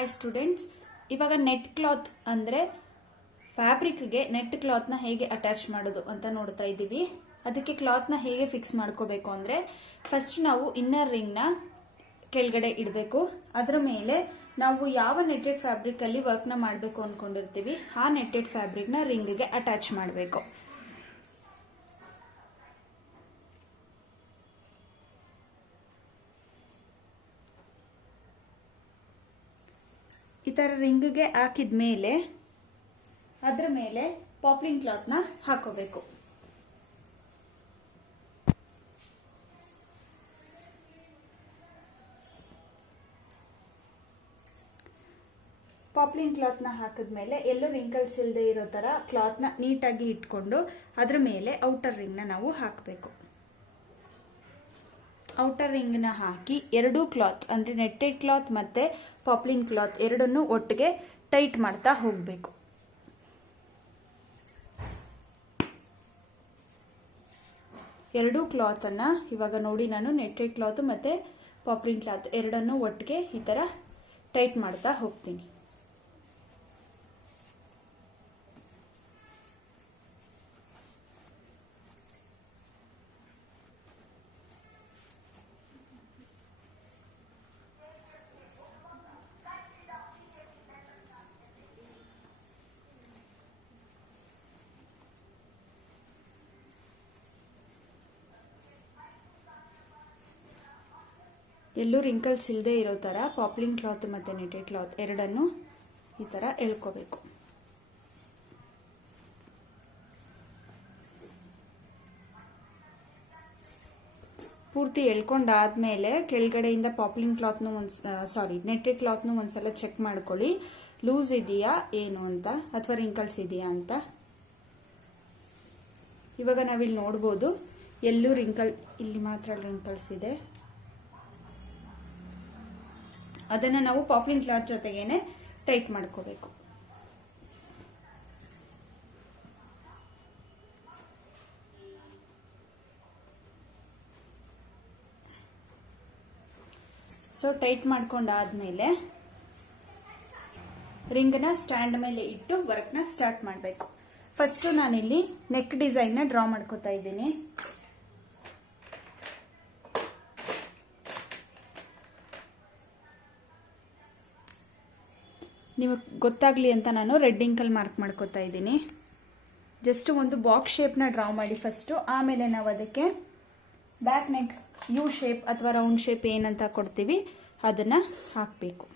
Hi students, ಇವಾಗ net cloth ಅಂದರೆ ಫ್ಯಾಬ್ರಿಕ್ಗೆ net ಕ್ಲಾತ್ನ ಹೇಗೆ ಅಟ್ಯಾಚ್ ಮಾಡೋದು ಅಂತ ನೋಡ್ತಾ ಇದ್ದೀವಿ. ಅದಕ್ಕೆ ಕ್ಲಾತ್ನ ಹೇಗೆ ಫಿಕ್ಸ್ ಮಾಡ್ಕೋಬೇಕು ಅಂದರೆ ಫಸ್ಟ್ ನಾವು ಇನ್ನರ್ ರಿಂಗ್ನ ಕೆಳಗಡೆ ಇಡಬೇಕು. ಅದರ ಮೇಲೆ ನಾವು ಯಾವ ನೆಟ್ಟೆಡ್ ಫ್ಯಾಬ್ರಿಕಲ್ಲಿ ವರ್ಕ್ನ ಮಾಡಬೇಕು ಅಂದ್ಕೊಂಡಿರ್ತೀವಿ ಆ ನೆಟ್ಟೆಡ್ ಫ್ಯಾಬ್ರಿಕ್ನ ರಿಂಗ್ಗೆ ಅಟ್ಯಾಚ್ ಮಾಡಬೇಕು. ಈ ಥರ ರಿಂಗ್ಗೆ ಹಾಕಿದ ಮೇಲೆ ಅದರ ಮೇಲೆ ಪಾಪ್ಲಿನ್ ಕ್ಲಾತ್ನ ಹಾಕೋಬೇಕು. ಪಾಪ್ಲಿನ್ ಕ್ಲಾತ್ನ ಹಾಕಿದ್ಮೇಲೆ ಎಲ್ಲೂ ರಿಂಕಲ್ಸ್ ಇಲ್ಲದೆ ಇರೋ ಥರ ಕ್ಲಾತ್ನ ನೀಟಾಗಿ ಇಟ್ಕೊಂಡು ಅದರ ಮೇಲೆ ಔಟರ್ ರಿಂಗ್ನ ನಾವು ಹಾಕಬೇಕು. ಔಟರ್ ರಿಂಗ್ನ ಹಾಕಿ ಎರಡೂ ಕ್ಲಾತ್ ಅಂದರೆ ನೆಟ್ಟೆಡ್ ಕ್ಲಾತ್ ಮತ್ತು ಪಾಪ್ಲಿನ್ ಕ್ಲಾತ್ ಎರಡನ್ನೂ ಒಟ್ಟಿಗೆ ಟೈಟ್ ಮಾಡ್ತಾ ಹೋಗಬೇಕು. ಎರಡೂ ಕ್ಲಾತನ್ನು ಇವಾಗ ನೋಡಿ ನಾನು ನೆಟ್ಟೆಡ್ ಕ್ಲಾತ್ ಮತ್ತು ಪಾಪ್ಲಿನ್ ಕ್ಲಾತ್ ಎರಡನ್ನೂ ಒಟ್ಟಿಗೆ ಈ ಥರ ಟೈಟ್ ಮಾಡ್ತಾ ಹೋಗ್ತೀನಿ. ಎಲ್ಲೂ ರಿಂಕಲ್ಸ್ ಇಲ್ಲದೆ ಇರೋ ಥರ ಪಾಪ್ಲಿನ್ ಕ್ಲಾತ್ ಮತ್ತು ನೆಟ್ಟೆಡ್ ಕ್ಲಾತ್ ಎರಡನ್ನು ಈ ಥರ ಎಳ್ಕೋಬೇಕು. ಪೂರ್ತಿ ಎಳ್ಕೊಂಡಾದ್ಮೇಲೆ ಕೆಳಗಡೆಯಿಂದ ಪಾಪ್ಲಿನ್ ಕ್ಲಾತ್ನು ನೆಟ್ಟೆಡ್ ಕ್ಲಾತ್ನು ಒಂದ್ಸಲ ಚೆಕ್ ಮಾಡ್ಕೊಳ್ಳಿ, ಲೂಸ್ ಇದೆಯಾ ಏನು ಅಂತ ಅಥವಾ ರಿಂಕಲ್ಸ್ ಇದೆಯಾ ಅಂತ. ಇವಾಗ ನಾವಿಲ್ಲಿ ನೋಡ್ಬೋದು ಎಲ್ಲೂ ಇಲ್ಲಿ ಮಾತ್ರ ರಿಂಕಲ್ಸ್ ಇದೆ. ಅದನ್ನು ನಾವು ಪಾಪ್ಲಿನ್ ಕ್ಲಾತ್ ಜೊತೆಗೇನೆ ಟೈಟ್ ಮಾಡ್ಕೋಬೇಕು. ಸೊ ಟೈಟ್ ಮಾಡ್ಕೊಂಡಾದ್ಮೇಲೆ ರಿಂಗ್ನ ಸ್ಟ್ಯಾಂಡ್ ಮೇಲೆ ಇಟ್ಟು ವರ್ಕ್ನ ಸ್ಟಾರ್ಟ್ ಮಾಡಬೇಕು. ಫಸ್ಟು ನಾನಿಲ್ಲಿ ನೆಕ್ ಡಿಸೈನ್ನ ಡ್ರಾ ಮಾಡ್ಕೋತಾ ಇದ್ದೀನಿ. ನಿಮಗೆ ಗೊತ್ತಾಗಲಿ ಅಂತ ನಾನು ರೆಡ್ ಇಂಕಲ್ಲಿ ಮಾರ್ಕ್ ಮಾಡ್ಕೋತಾ ಇದ್ದೀನಿ. ಜಸ್ಟ್ ಒಂದು ಬಾಕ್ಸ್ ಶೇಪ್ನ ಡ್ರಾ ಮಾಡಿ ಫಸ್ಟು, ಆಮೇಲೆ ನಾವು ಅದಕ್ಕೆ ಬ್ಯಾಕ್ ನೆಕ್ ಯು ಶೇಪ್ ಅಥವಾ ರೌಂಡ್ ಶೇಪ್ ಏನಂತ ಕೊಡ್ತೀವಿ ಅದನ್ನು ಹಾಕಬೇಕು.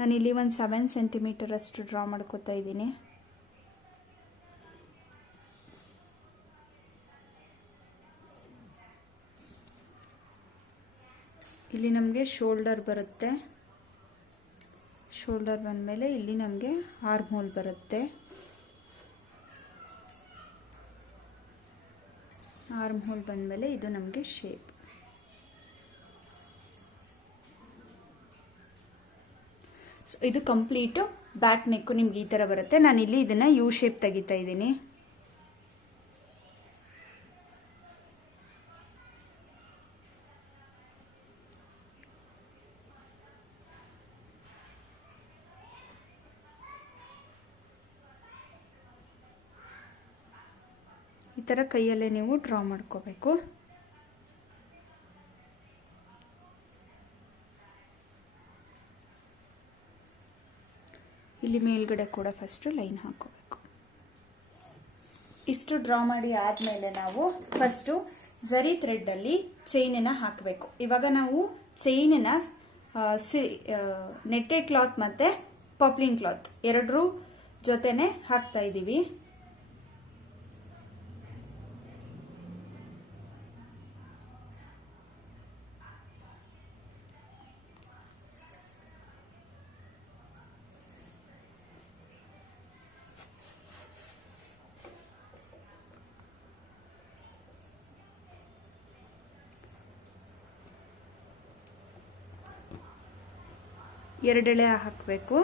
ನಾನಿಲ್ಲಿ ಒಂದು 7 ಸೆಂಟಿಮೀಟರ್ ಅಷ್ಟು ಡ್ರಾ ಮಾಡ್ಕೋತಾ ಇದ್ದೀನಿ. ಇಲ್ಲಿ ನಮಗೆ ಶೋಲ್ಡರ್ ಬರುತ್ತೆ. ಶೋಲ್ಡರ್ ಬಂದಮೇಲೆ ಇಲ್ಲಿ ನಮಗೆ ಆರ್ಮ್ ಹೋಲ್ ಬರುತ್ತೆ. ಆರ್ಮ್ ಹೋಲ್ ಬಂದಮೇಲೆ ಇದು ನಮಗೆ ಶೇಪ್. ಸೊ ಇದು ಕಂಪ್ಲೀಟು ಬ್ಯಾಕ್ ನೆಕ್ಕು ನಿಮ್ಗೆ ಈ ಥರ ಬರುತ್ತೆ. ನಾನಿಲ್ಲಿ ಇದನ್ನು ಯು ಶೇಪ್ ತೆಗಿತಾ ಇದ್ದೀನಿ. ಈ ಥರ ಕೈಯಲ್ಲೇ ನೀವು ಡ್ರಾ ಮಾಡ್ಕೋಬೇಕು. ಇಲ್ಲಿ ಮೇಲ್ಗಡೆ ಕೂಡ ಫಸ್ಟು ಲೈನ್ ಹಾಕೋಬೇಕು. ಇಷ್ಟು ಡ್ರಾ ಮಾಡಿ ಆದಮೇಲೆ ನಾವು ಫಸ್ಟು ಝರಿ ಥ್ರೆಡ್ಡಲ್ಲಿ ಚೈನನ್ನು ಹಾಕಬೇಕು. ಇವಾಗ ನಾವು ಚೈನನ್ನು ನೆಟ್ಟೆಡ್ ಕ್ಲಾತ್ ಮತ್ತು ಪಾಪ್ಲಿನ್ ಕ್ಲಾತ್ ಎರಡರೂ ಜೊತೆನೆ ಹಾಕ್ತಾ ಇದ್ದೀವಿ. ಎರಡೆಳೆ ಹಾಕಬೇಕು.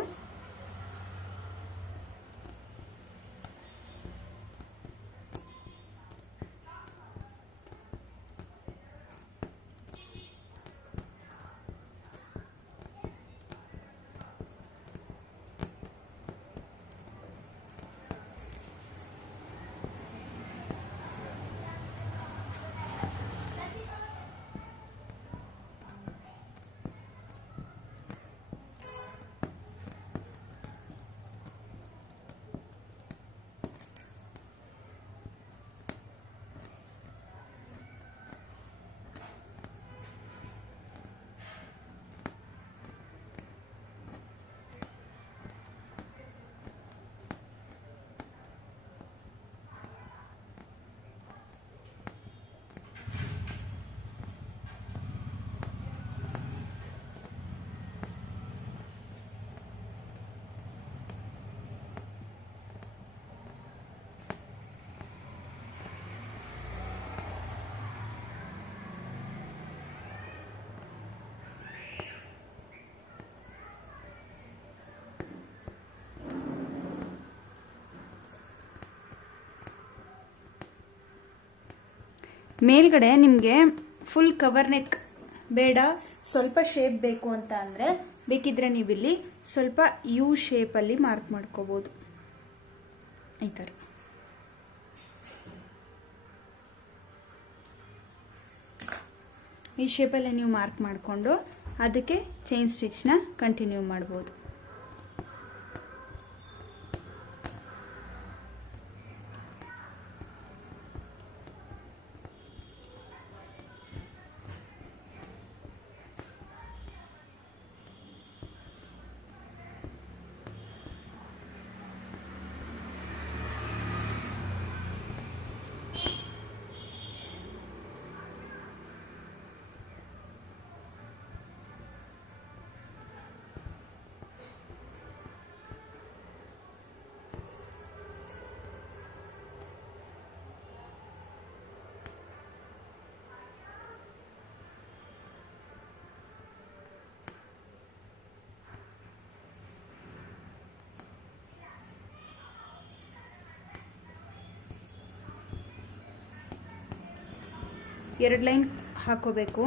ಮೇಲ್ಗಡೆ ನಿಮಗೆ ಫುಲ್ ಕವರ್ ನೆಕ್ ಬೇಡ, ಸ್ವಲ್ಪ ಶೇಪ್ ಬೇಕು ಅಂತ ಅಂದರೆ ಬೇಕಿದ್ರೆ ನೀವಿಲ್ಲಿ ಸ್ವಲ್ಪ ಯು ಶೇಪಲ್ಲಿ ಮಾರ್ಕ್ ಮಾಡ್ಕೋಬೋದು. ಈ ಥರ ಈ ಶೇಪಲ್ಲಿ ನೀವು ಮಾರ್ಕ್ ಮಾಡಿಕೊಂಡು ಅದಕ್ಕೆ ಚೈನ್ ಸ್ಟಿಚ್ನ ಕಂಟಿನ್ಯೂ ಮಾಡ್ಬೋದು. ಎರಡು ಲೈನ್ ಹಾಕೋಬೇಕು.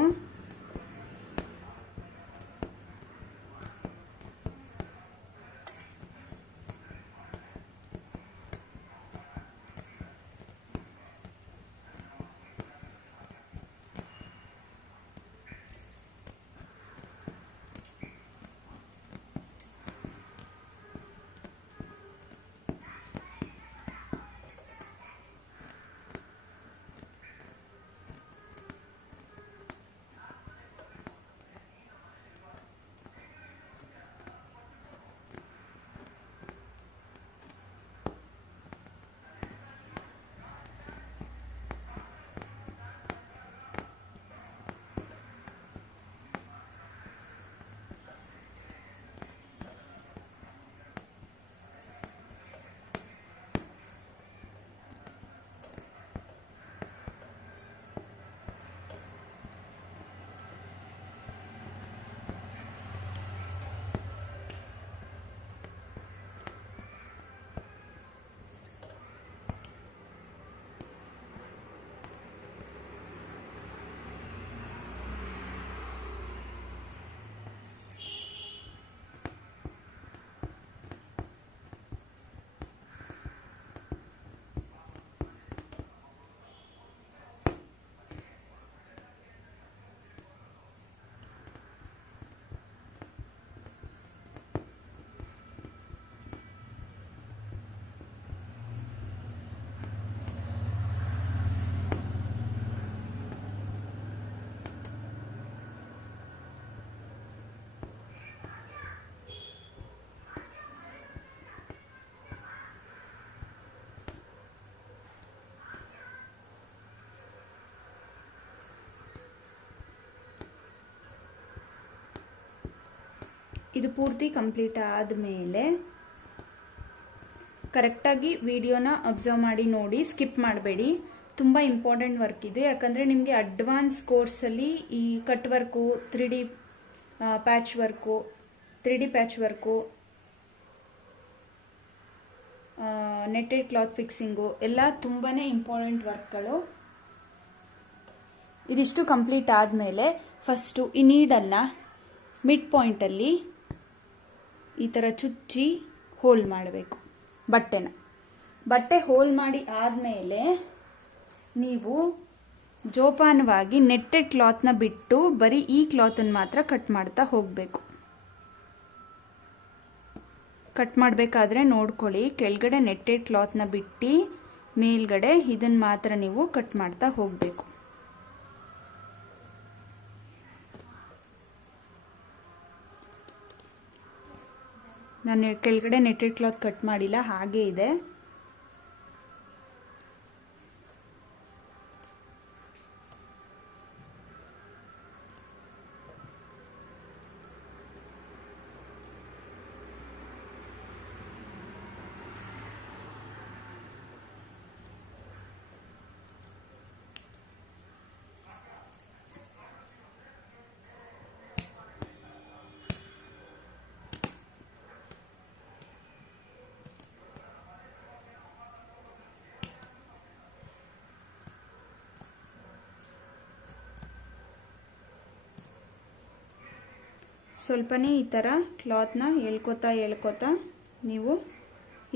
ಇದು ಪೂರ್ತಿ ಕಂಪ್ಲೀಟ್ ಆದಮೇಲೆ ಕರೆಕ್ಟಾಗಿ ವಿಡಿಯೋನ ಅಬ್ಸರ್ವ್ ಮಾಡಿ ನೋಡಿ, ಸ್ಕಿಪ್ ಮಾಡಬೇಡಿ. ತುಂಬ ಇಂಪಾರ್ಟೆಂಟ್ ವರ್ಕ್ ಇದು, ಯಾಕಂದರೆ ನಿಮಗೆ ಅಡ್ವಾನ್ಸ್ ಕೋರ್ಸಲ್ಲಿ ಈ cut work, 3D patch work, netted cloth fixing ಎಲ್ಲ ತುಂಬಾ ಇಂಪಾರ್ಟೆಂಟ್ ವರ್ಕ್ಗಳು. ಇದಿಷ್ಟು ಕಂಪ್ಲೀಟ್ ಆದಮೇಲೆ ಫಸ್ಟು ಈ ನೀಡನ್ನು ಮಿಡ್ ಪಾಯಿಂಟಲ್ಲಿ ಈ ಥರ ಚುಚ್ಚಿ ಹೋಲ್ ಮಾಡಬೇಕು. ಬಟ್ಟೆ ಹೋಲ್ ಮಾಡಿ ಆದಮೇಲೆ ನೀವು ಜೋಪಾನವಾಗಿ ನೆಟ್ಟೆಡ್ ಕ್ಲಾತ್ನ ಬಿಟ್ಟು ಬರೀ ಈ ಕ್ಲಾತನ್ನು ಮಾತ್ರ ಕಟ್ ಮಾಡ್ತಾ ಹೋಗಬೇಕು. ಕಟ್ ಮಾಡಬೇಕಾದ್ರೆ ನೋಡ್ಕೊಳ್ಳಿ, ಕೆಳಗಡೆ ನೆಟ್ಟೆಡ್ ಕ್ಲಾತ್ನ ಬಿಟ್ಟು ಮೇಲ್ಗಡೆ ಇದನ್ನು ಮಾತ್ರ ನೀವು ಕಟ್ ಮಾಡ್ತಾ ಹೋಗಬೇಕು. ನಾನು ಕೆಳಗಡೆ ನೆಟ್ಟೆಡ್ ಕ್ಲಾತ್ ಕಟ್ ಮಾಡಿಲ್ಲ, ಹಾಗೇ ಇದೆ. ಸ್ವಲ್ಪನೇ ಈ ಥರ ಕ್ಲಾತ್ನ ಎಳ್ಕೊತಾ ನೀವು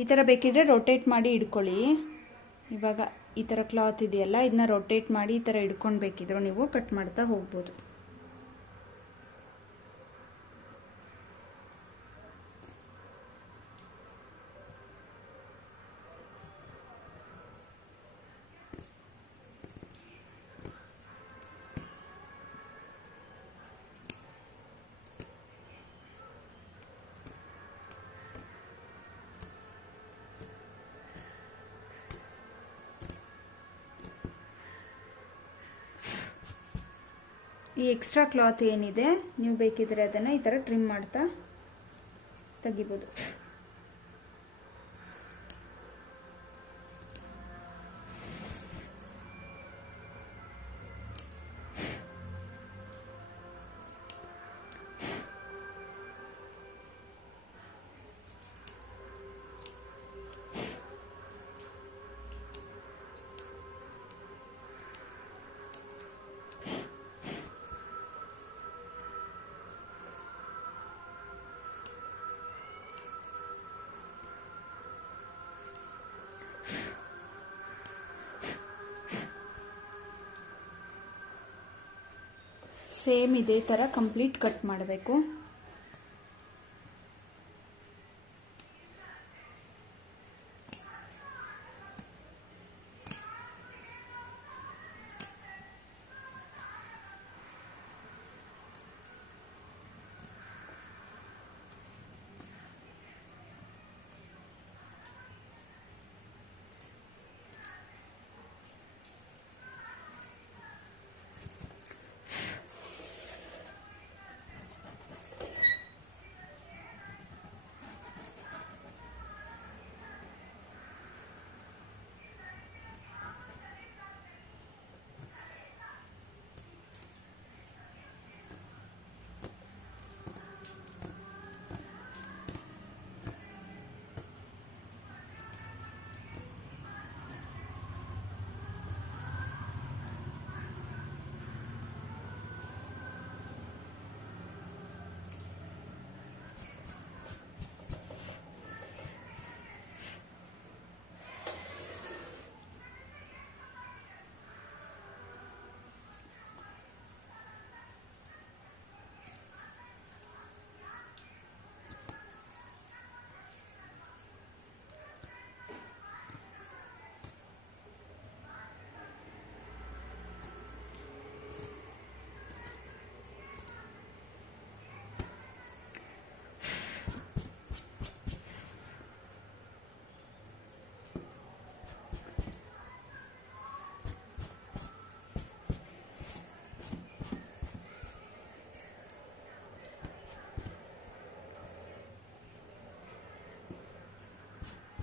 ಈ ಥರ ಬೇಕಿದ್ರೆ ರೊಟೇಟ್ ಮಾಡಿ ಇಟ್ಕೊಳ್ಳಿ. ಇವಾಗ ಈ ಥರ ಕ್ಲಾತ್ ಇದೆಯಲ್ಲ, ಇದನ್ನ ರೊಟೇಟ್ ಮಾಡಿ ಈ ಥರ ಇಟ್ಕೊಂಡು ಬೇಕಿದ್ರು ನೀವು ಕಟ್ ಮಾಡ್ತಾ ಹೋಗ್ಬೋದು. ಈ ಎಕ್ಸ್ಟ್ರಾ ಕ್ಲಾತ್ ಏನಿದೆ ನೀವು ಬೇಕಿದ್ರೆ ಅದನ್ನು ಈ ಥರ ಟ್ರಿಮ್ ಮಾಡ್ತಾ ತೆಗಿಬೋದು. ಸೇಮ್ ಇದೇ ಥರ ಕಂಪ್ಲೀಟ್ ಕಟ್ ಮಾಡಬೇಕು.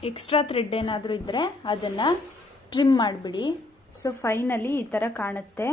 ಎಕ್ಸ್ಟ್ರಾ ಥ್ರೆಡ್ ಏನಾದರೂ ಇದ್ದರೆ ಅದನ್ನು ಟ್ರಿಮ್ ಮಾಡಿಬಿಡಿ. ಸೊ ಫೈನಲಿ ಈ ಥರ ಕಾಣುತ್ತೆ.